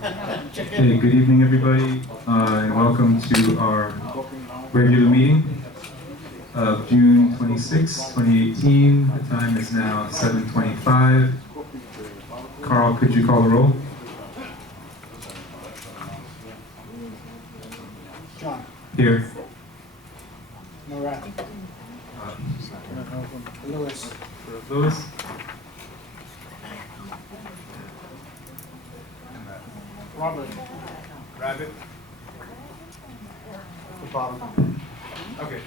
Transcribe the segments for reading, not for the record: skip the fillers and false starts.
Hey, good evening, everybody, and welcome to our regular meeting of June 26, 2018. The time is now 7:25. Carl, could you call the roll? John. Here. Morathi. Lewis. Lewis? Robert. Rabbit? The bottom. Okay.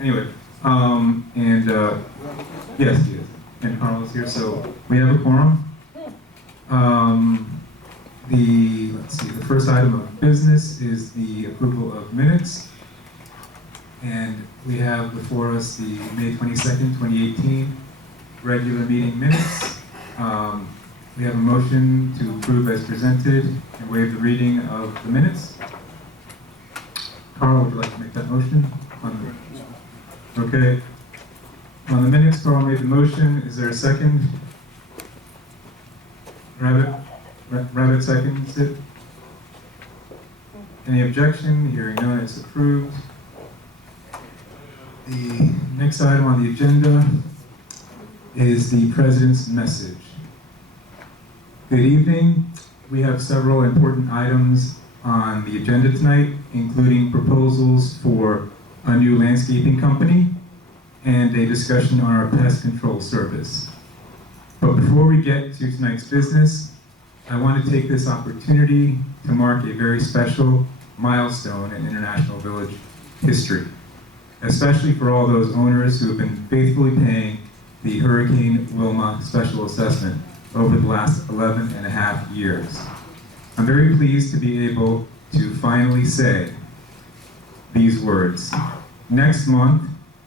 Anyway, yes, and Carl is here, so we have a quorum. The first item of business is the approval of minutes. And we have before us the May 22nd, 2018 regular meeting minutes. We have a motion to approve as presented and waive the reading of the minutes. Carl, would you like to make that motion? Okay. On the minutes, Carl made the motion. Is there a second? Rabbit seconds it. Any objection? Hearing none, it's approved. The next item on the agenda is the President's message. Good evening. We have several important items on the agenda tonight, including proposals for a new landscaping company and a discussion on our pest control service. But before we get to tonight's business, I want to take this opportunity to mark a very special milestone in International Village history, especially for all those owners who have been faithfully paying the Hurricane Wilma special assessment over the last 11 and a half years. I'm very pleased to be able to finally say these words. Next month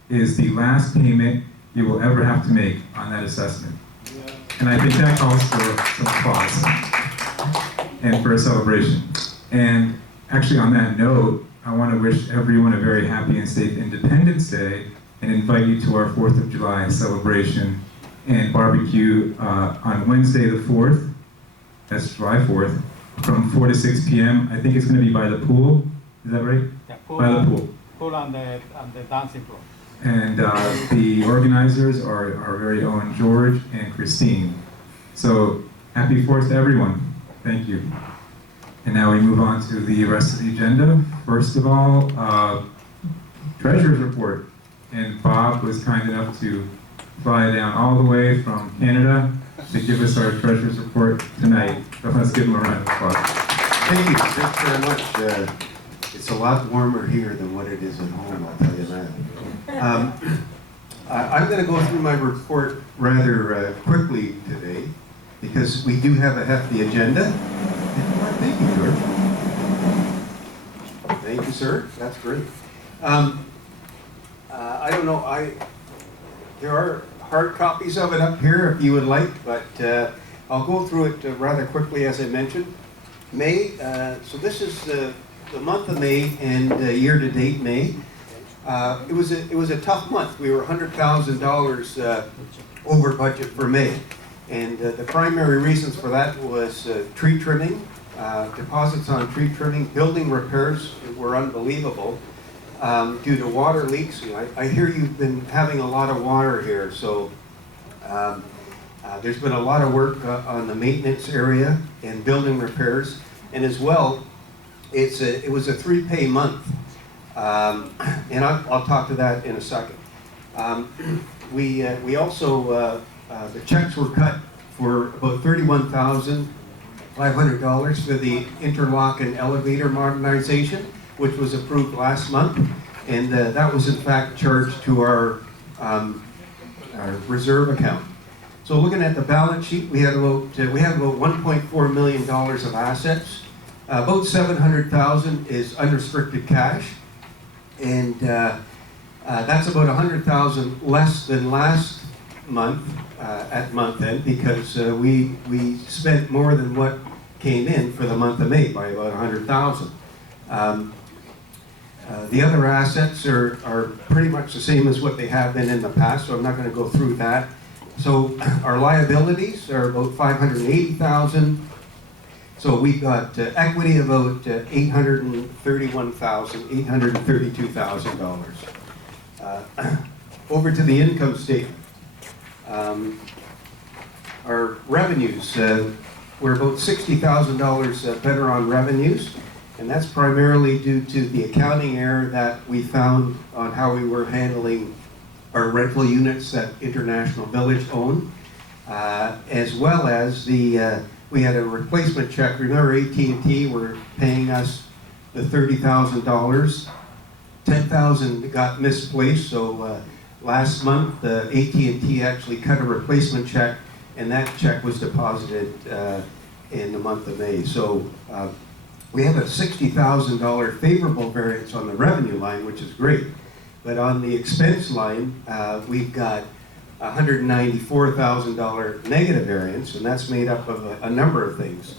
is the last payment you will ever have to make on that assessment. And I think that calls for some applause and for a celebration. And actually on that note, I want to wish everyone a very happy and safe Independence Day and invite you to our 4th of July celebration and barbecue on Wednesday the 4th, that's July 4th, from 4 to 6 p.m. I think it's going to be by the pool, is that right? Yeah, pool by the pool. Pool on the dancing floor. And the organizers are our very own George and Christine. So happy 4th to everyone. Thank you. And now we move on to the rest of the agenda. First of all, treasurer's report. And Bob was kind enough to fly down all the way from Canada to give us our treasurer's report tonight. So let's give him a round of applause. Thank you. Thanks very much. It's a lot warmer here than what it is at home, I'll tell you that. I'm going to go through my report rather quickly today because we do have a hefty agenda. Thank you, George. Thank you, sir. That's great. I don't know, there are hard copies of it up here if you would like, but I'll go through it rather quickly as I mentioned. May, so this is the month of May and year-to-date May. It was a tough month. We were $100,000 over budget for May. And the primary reasons for that was tree trimming, deposits on tree trimming, building repairs were unbelievable due to water leaks. I hear you've been having a lot of water here, so there's been a lot of work on the maintenance area and building repairs. And as well, it was a 3-pay month. And I'll talk to that in a second. We also, the checks were cut for about $31,500 for the interlock and elevator modernization, which was approved last month. And that was in fact charged to our reserve account. So looking at the balance sheet, we have about $1.4 million of assets. About $700,000 is unrestricted cash. And that's about $100,000 less than last month at month end because we spent more than what came in for the month of May by about $100,000. The other assets are pretty much the same as what they have been in the past, so I'm not going to go through that. So our liabilities are about $580,000. So we've got equity about $832,000. Over to the income statement. Our revenues, we're about $60,000 better on revenues, and that's primarily due to the accounting error that we found on how we were handling our rental units that International Village owned, as well as we had a replacement check. Remember, AT&T were paying us the $30,000. $10,000 got misplaced, so last month AT&T actually cut a replacement check, and that check was deposited in the month of May. So we have a $60,000 favorable variance on the revenue line, which is great. But on the expense line, we've got $194,000 negative variance, and that's made up of a number of things.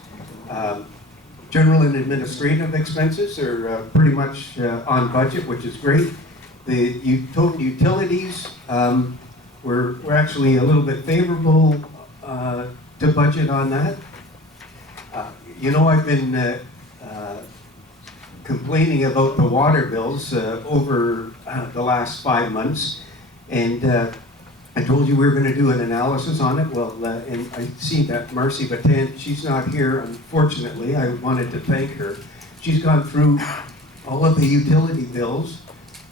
General and administrative expenses are pretty much on budget, which is great. The total utilities, we're actually a little bit favorable to budget on that. You know, I've been complaining about the water bills over the last 5 months, and I told you we were going to do an analysis on it. Well, and I see that Marcy Batan, she's not here, unfortunately. I wanted to thank her. She's gone through all of the utility bills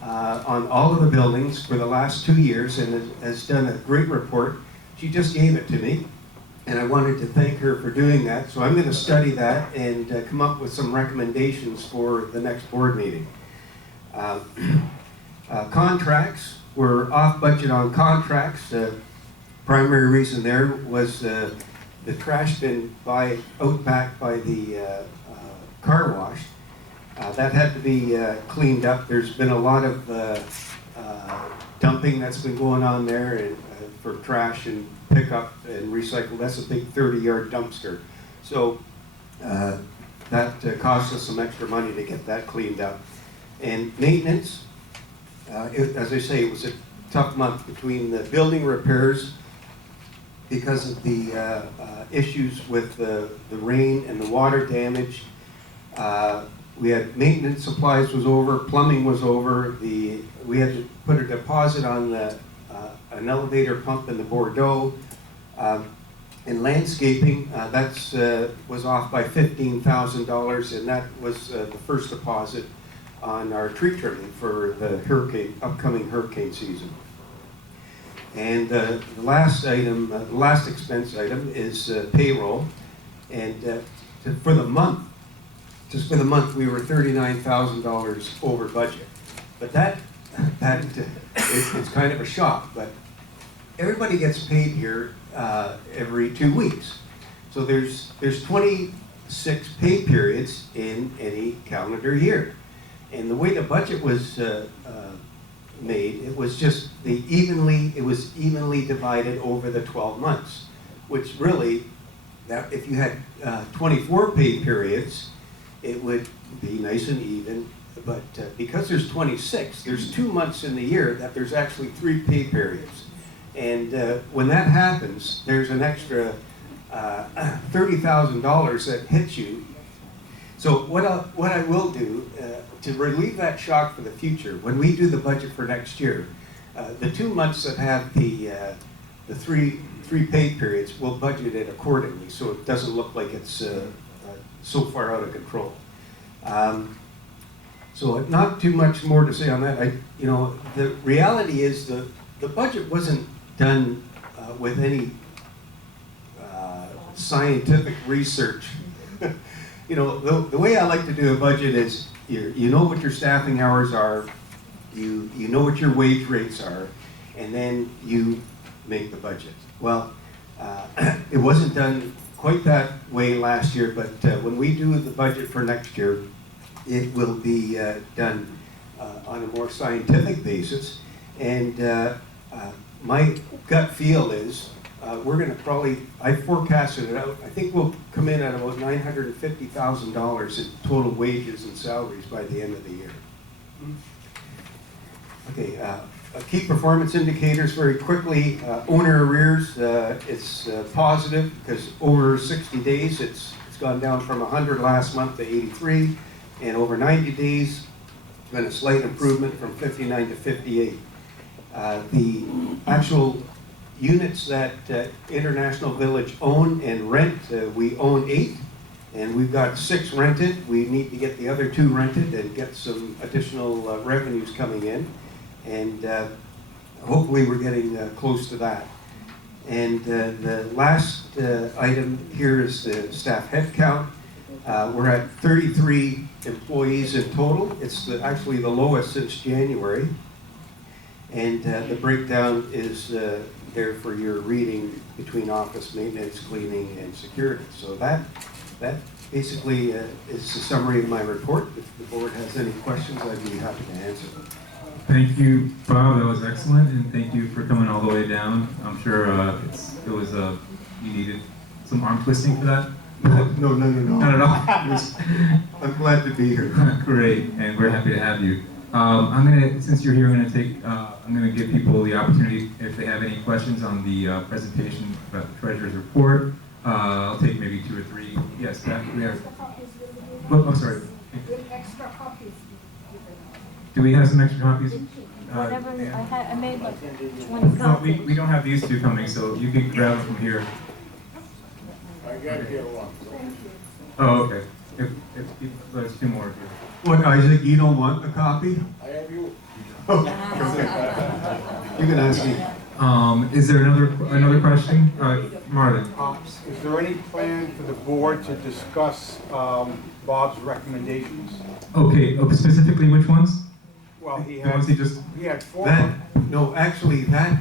on all of the buildings for the last 2 years and has done a great report. She just gave it to me, and I wanted to thank her for doing that. So I'm going to study that and come up with some recommendations for the next board meeting. Contracts. We're off budget on contracts. Primary reason there was the trash bin out back by the car wash. That had to be cleaned up. There's been a lot of dumping that's been going on there and, for trash and pickup and recycle. That's a big 30-yard dumpster. So that cost us some extra money to get that cleaned up. And maintenance. As I say, it was a tough month between the building repairs because of the issues with the rain and the water damage. We had maintenance supplies was over, plumbing was over. We had to put a deposit on an elevator pump in the Bordeaux. In landscaping, that's was off by $15,000, and that was the first deposit on our tree trimming for the upcoming hurricane season. And the last item, the last expense item is payroll. And for the month, just for the month, we were $39,000 over budget. But it's kind of a shock. But everybody gets paid here every 2 weeks. So there's 26 pay periods in any calendar year. And the way the budget was made, it was just evenly divided over the 12 months, which really, that if you had 24 pay periods, it would be nice and even. But because there's 26, there's 2 months in the year that there's actually 3 pay periods. And when that happens, there's an extra $30,000 that hits you. So what I will do to relieve that shock for the future, when we do the budget for next year, the 2 months that have the three pay periods, we'll budget it accordingly, so it doesn't look like it's so far out of control. So not too much more to say on that. The reality is the budget wasn't done with any scientific research. The way I like to do a budget is you know what your staffing hours are, you know what your wage rates are, and then you make the budget. Well, it wasn't done quite that way last year, but when we do the budget for next year, it will be done on a more scientific basis. And my gut feel is we're going to probably, I forecasted it out, I think we'll come in at about $950,000 in total wages and salaries by the end of the year. Okay, key performance indicators very quickly. Owner arrears, it's positive because over 60 days it's It's gone down from 100 last month to 83, and over 90 days, it's been a slight improvement from 59 to 58. The actual units that International Village own and rent, we own 8, and we've got 6 rented. We need to get the other 2 rented and get some additional revenues coming in, and hopefully we're getting close to that. And the last item here is the staff headcount. We're at 33 employees in total. It's actually the lowest since January. And the breakdown is there for your reading between office maintenance, cleaning, and security. So that basically is the summary of my report. If the board has any questions, I'd be happy to answer them. Thank you, Bob. That was excellent, and thank you for coming all the way down. I'm sure you needed some arm twisting for that. No. Not at all. I'm glad to be here. Great, and we're happy to have you. Since you're here, I'm gonna give people the opportunity if they have any questions on the presentation about the treasurer's report. I'll take maybe 2 or 3. Yes, that we have. Oh, sorry. With extra copies. Do we have some extra copies? Whatever, I made like 20 No, copies. we don't have these 2 coming, so you can grab them from here. I got here one. Oh, okay. If there's 2 more of you. What, Isaac, you don't want a copy? I have you. You can ask me. Is there another question? Marlon? Is there any plan for the board to discuss Bob's recommendations? Okay, specifically which ones? Well, he The ones he had, just, he had 4. That, no, actually, that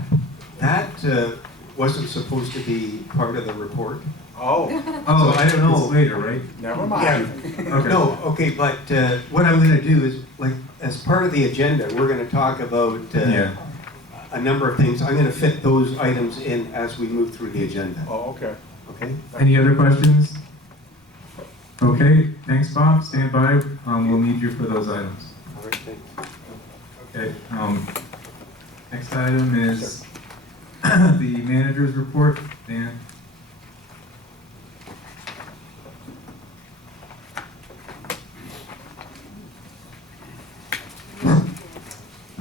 wasn't supposed to be part of the report. Oh, oh, So I don't know. It's later, right? never mind. Okay. No, okay, but what I'm gonna do is, like, as part of the agenda, we're gonna talk about Yeah. a number of things. I'm gonna fit those items in as we move through the agenda, Oh, okay. okay? Any other questions? Okay, thanks, Bob. Stand by. We'll need you for those items. All right, thanks. Okay. Next item is the manager's report. Dan?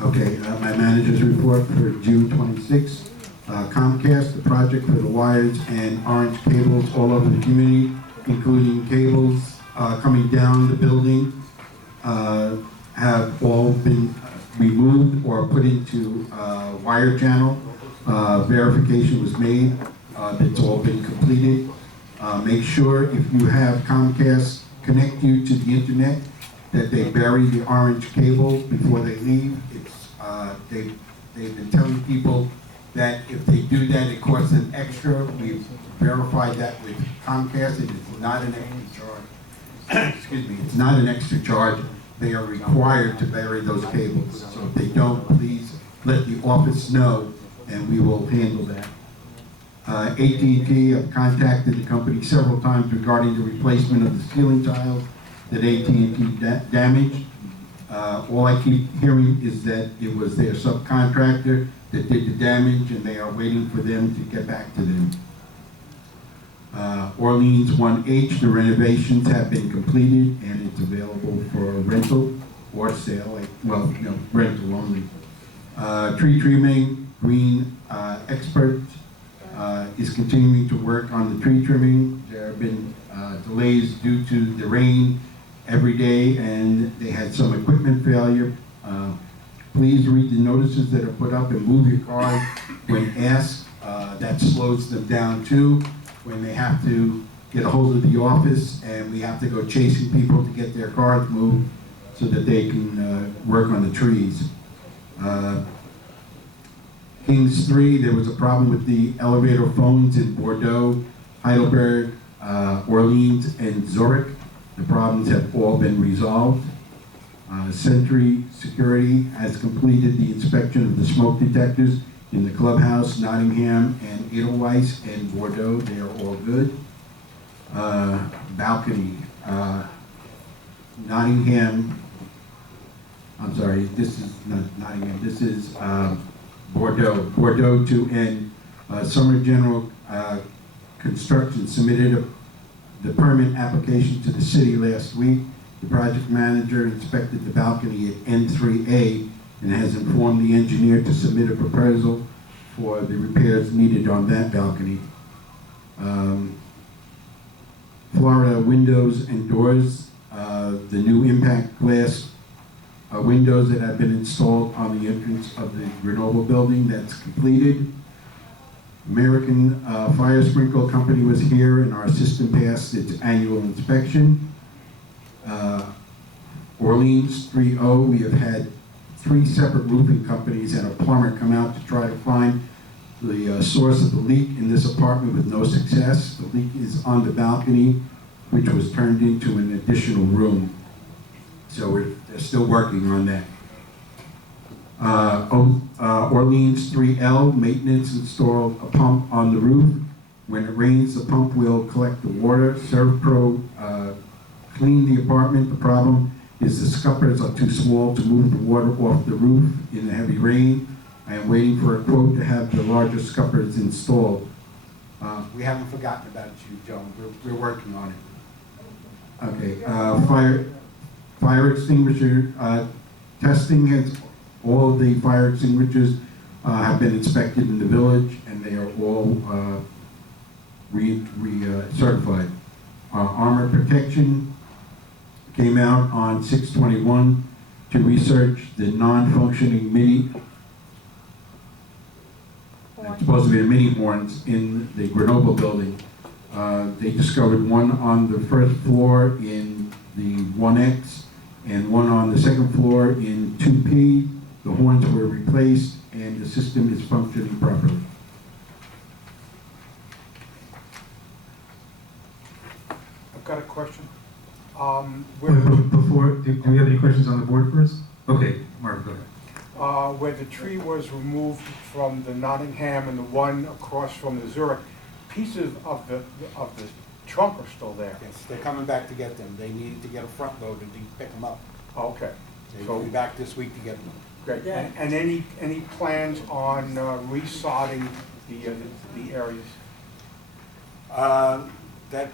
Okay, my manager's report for June 26th. Comcast, the project for the wires and orange cables all over the community, including cables coming down the building, have all been removed or put into wire channel. Verification was made. It's all been completed. Make sure if you have Comcast connect you to the internet, that they bury the orange cable before they leave. They've been telling people that if they do that, it costs them extra. We've verified that with Comcast, and it's not an extra charge. Excuse me, it's not an extra charge. They are required to bury those cables. So if they don't, please let the office know, and we will handle that. AT&T, I've contacted the company several times regarding the replacement of the ceiling tiles that AT&T damaged. All I keep hearing is that it was their subcontractor that did the damage, and they are waiting for them to get back to them. Orleans 1H, the renovations have been completed, and it's available for rental or sale, rental only. Tree trimming, Green Expert is continuing to work on the tree trimming. There have been delays due to the rain every day, and they had some equipment failure. Please read the notices that are put up and move your car when asked. That slows them down too, when they have to get a hold of the office and we have to go chasing people to get their cars moved so that they can work on the trees. Kings 3, there was a problem with the elevator phones in Bordeaux, Heidelberg, Orleans, and Zurich. The problems have all been resolved. Sentry Security has completed the inspection of the smoke detectors in the clubhouse, Nottingham, and Edelweiss, and Bordeaux. They are all good. Balcony, Nottingham, I'm sorry, this is not Nottingham, this is Bordeaux. Bordeaux to end. Summer General Construction submitted the permit application to the city last week. The project manager inspected the balcony at N3A and has informed the engineer to submit a proposal for the repairs needed on that balcony. Florida windows and doors, the new impact glass windows that have been installed on the entrance of the Grenoble building, that's completed. American Fire Sprinkler Company was here and our system passed its annual inspection. Orleans 3.0, we have had 3 separate roofing companies and a plumber come out to try to find the source of the leak in this apartment with no success. The leak is on the balcony, which was turned into an additional room. So they're still working on that. Orleans 3L, maintenance installed a pump on the roof. When it rains, the pump will collect the water. ServPro cleaned the apartment. The problem is the scuppers are too small to move the water off the roof in the heavy rain. I am waiting for a quote to have the larger scuppers installed. We haven't forgotten about you, Joan. We're working on it. Okay, fire extinguisher testing has, all of the fire extinguishers have been inspected in the village and they are all certified. Armor protection came out on 6/21 to research the non-functioning mini, it's supposed to be the mini horns in the Grenoble building. They discovered one on the first floor in the 1X and one on the second floor in 2P. The horns were replaced and the system is functioning properly. I've got a question. Before, do we have any questions on the board first? Okay, Mark, go ahead. Where the tree was removed from the Nottingham and the one across from the Zurich, pieces of the trunk are still there. Yes, they're coming back to get them. They needed to get a front load and pick them up. Oh, okay. They'll be back this week to get them. Great. And any plans on resodding the areas?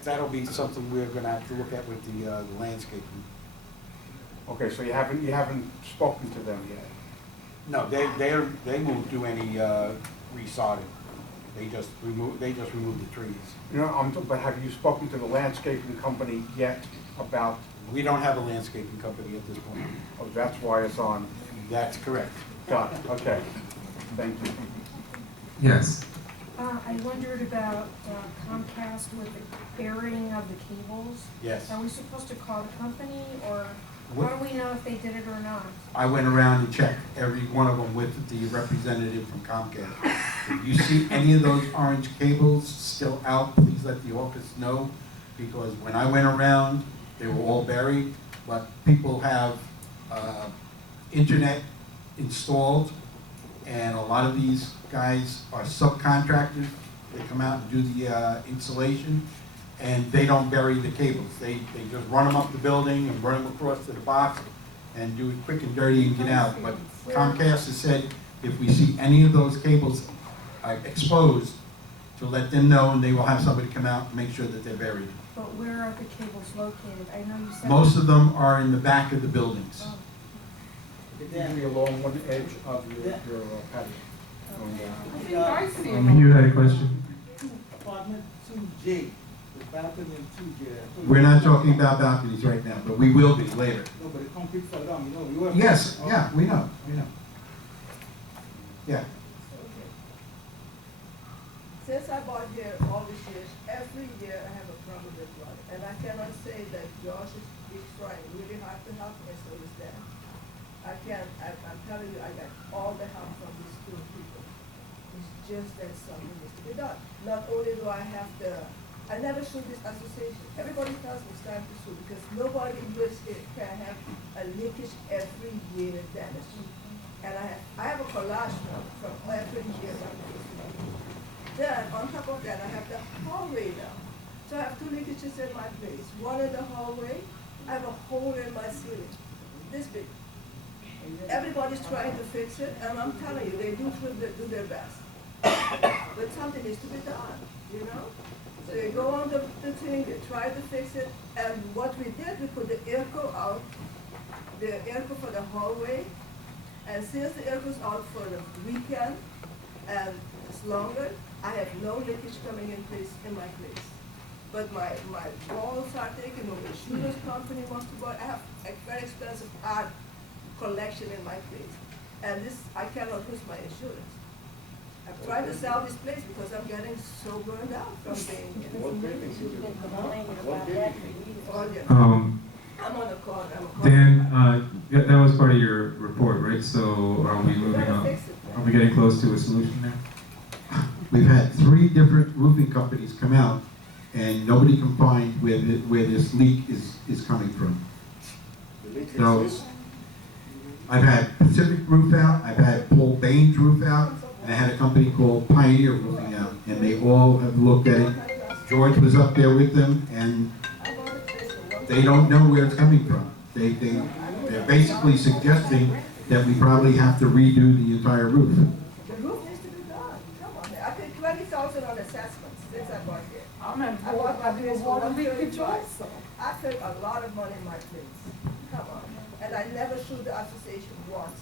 That'll be something we're gonna have to look at with the landscaping. Okay, so you haven't spoken to them yet? No, they won't do any resodding. They just remove the trees. You know, but have you spoken to the landscaping company yet about? We don't have a landscaping company at this point. Oh, that's why it's on. That's correct. Got it. Okay. Thank you. Yes. I wondered about Comcast with the burying of the cables. Yes. Are we supposed to call the company, or how do we know if they did it or not? I went around and checked every one of them with the representative from Comcast. If you see any of those orange cables still out, please let the office know, because when I went around, they were all buried, but people have internet installed, and a lot of these guys are subcontractors. They come out and do the installation, and they don't bury the cables. They just run them up the building and run them across to the box and do it quick and dirty and get out. But Comcast has said if we see any of those cables exposed, to let them know, and they will have somebody come out and make sure that they're buried. But where are the cables located? I know you said. Most of them are in the back of the buildings. Oh, Usually along one edge of your patio. You had a question? Apartment 2J, the balcony in 2J. We're not talking about balconies right now, but we will be later. No, but the concrete fell down, you know, you were. Yes, yeah, we know. Yeah. Since I bought here all these years, every year I have a problem with water. And I cannot say that Josh is trying really hard to help me, so is that. I can't, I'm telling you, I got all the help from these two people. It's just that something needs to be done. Not only do I have to, I never sue this association. Everybody tells me it's time to sue because nobody in this can have a leakage every year damage. And I have a collage from every year. Then, on top of that, I have the hallway now. So I have two leakages in my place. One in the hallway, I have a hole in my ceiling, this big. Everybody's trying to fix it, and I'm telling you, they do their best. But something needs to be done, you know? So you go on the thing, they try to fix it, and what we did, we put the airco out, the airco for the hallway, and since the airco's out for the weekend, and it's longer, I have no leakage coming in my place. But my walls are taken over, the shooter's company wants to buy, I have a very expensive art collection in my place. And this, I cannot lose my insurance. I'm trying to sell this place because I'm getting so burned out from being here. What building is it? Been complaining about that for years. Oh, yeah. I'm on a corner, I'm a corner. Dan, that was part of your report, right? So are we moving Gotta on? fix it. Are we getting close to a solution there? We've had 3 different roofing companies come out, and nobody can find where this leak is coming from. The leak No. exists? I've had Pacific Roof out, I've had Paul Baines Roof out, and I had a company called Pioneer Roofing out, and they all have looked at it. George was up there with them, and they don't know where it's coming from. They're basically suggesting that we probably have to redo the entire roof. The roof needs to be done, come on, I paid 20,000 on assessments since I bought here. I bought my place for 135. I paid a lot of money in my place, come on, and I never sued the association once.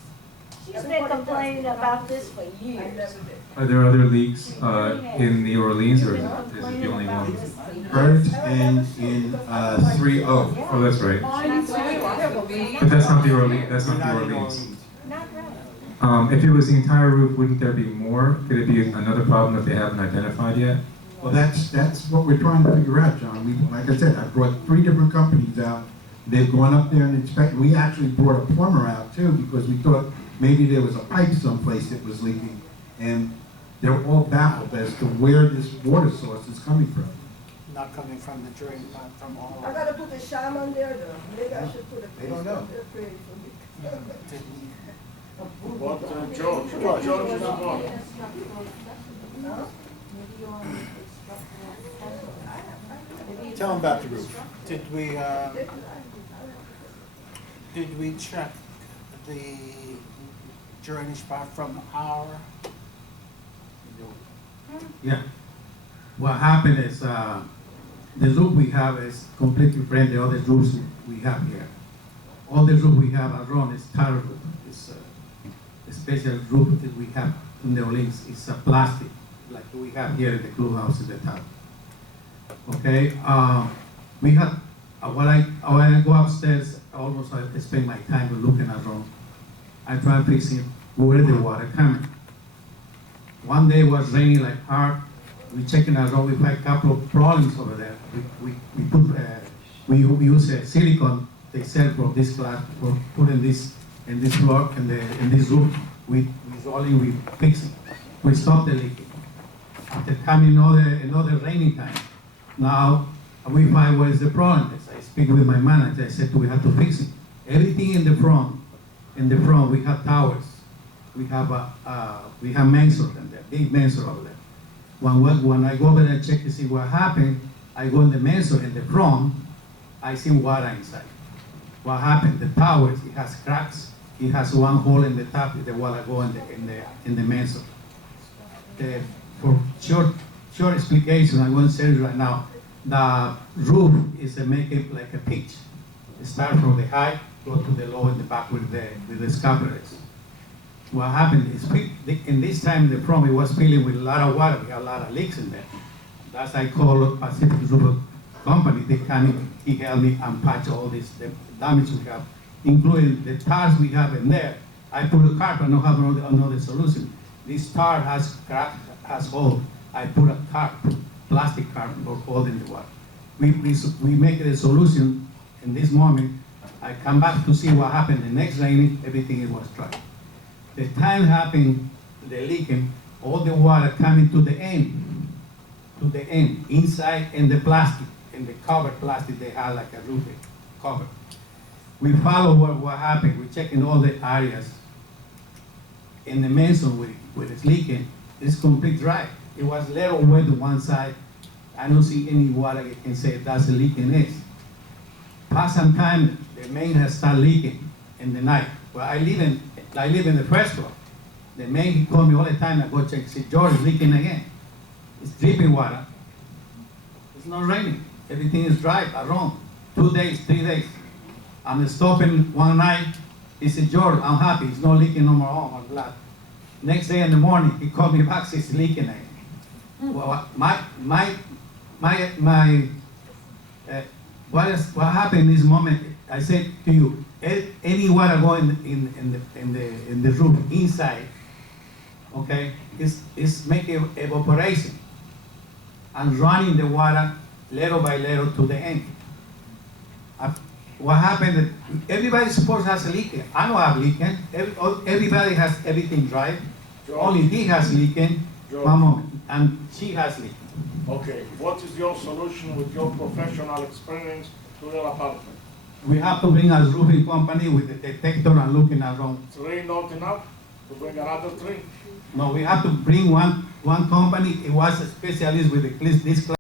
She's been Everybody does complaining it. about this for I years. never did. Are there other leaks in the Orleans, or is it the only one? Birds and in 3O. Oh, that's right. But that's not the Orleans. That's not the Orleans. Not right. If it was the entire roof, wouldn't there be more? Could it be another problem that they haven't identified yet? Well, that's what we're trying to figure out, John. Like I said, I brought 3 different companies out. They've gone up there and inspected. We actually brought a plumber out too, because we thought maybe there was a pipe someplace that was leaking. And they're all baffled as to where this water source is coming from. Not coming from the drain, not from all I gotta put the shaman there though, maybe I should put a They priest don't know. up there praying for me. What, George? George is involved. Huh? Tell them about the roof. Did we check the drainage part from our? Yeah. What happened is, the roof we have is completely different than the other roofs we have here. All the roof we have around is tar roof. It's a special roof that we have in the Orleans. It's a plastic, like we have here in the clubhouse at the top. Okay, we had, when I go upstairs, almost I spend my time looking around. I try fixing where the water coming. One day it was raining like hard. We checking around, we find a couple of problems over there. We use a silicone they sell from this glass for putting this in this floor and in this roof. We fix it. We stop the leaking. After coming another rainy time, now we find what is the problem. I speak with my manager. I said we have to fix it. Everything in the front we have towers. We have Mansor in there, big Mansor over there. When I go over there and check to see what happened, I go in the Mansor in the front, I see water inside. What happened? The towers, it has cracks. It has one hole in the top, the water go in the Mansor. For short explication, I'm going to say it right now. The roof is make it like a pitch. It starts from the high, go to the low in the back with the scabbers. What happened is, in this time in the front, it was filling with a lot of water. We had a lot of leaks in there. That's I call Pacific Roof Company. They came, he helped me unpatch all this the damage we have, including the tars we have in there. I put a carpet, I don't have another solution. This tar has crack, has hole. I put a tarp, plastic tarp for holding the water. We make a solution in this moment. I come back to see what happened. The next raining, everything was dry. The time happened, the leaking, all the water coming to the end, inside in the plastic, in the covered plastic, they had like a roof cover. We follow what happened. We checking all the areas. In the mason where it's leaking, it's complete dry. It was little wet on one side. I don't see any water you can say that's a leaking is. Past some time, the main has started leaking in the night. Well, I live in the first floor. The main, he called me all the time. I go check, see, George is leaking again. It's dripping water. It's not raining. Everything is dry around. 2 days, 3 days. I'm stopping one night. He said, George, I'm happy. It's not leaking no more. Oh, I'm glad. Next day in the morning, he called me back. Says, it's leaking again. Well, what happened in this moment? I said to you, any water going in the roof inside, okay, is making evaporation and running the water little by little to the end. What happened? Everybody supposed has a leaking. I don't have leaking. Everybody has everything dry. George. Only he has leaking. George. One moment, and she has leaking. Okay, what is your solution with your professional experience to your apartment? We have to bring a roofing company with the detector and looking around. 3 not enough? To bring another 3? No, we have to bring one company. It was a specialist with this class.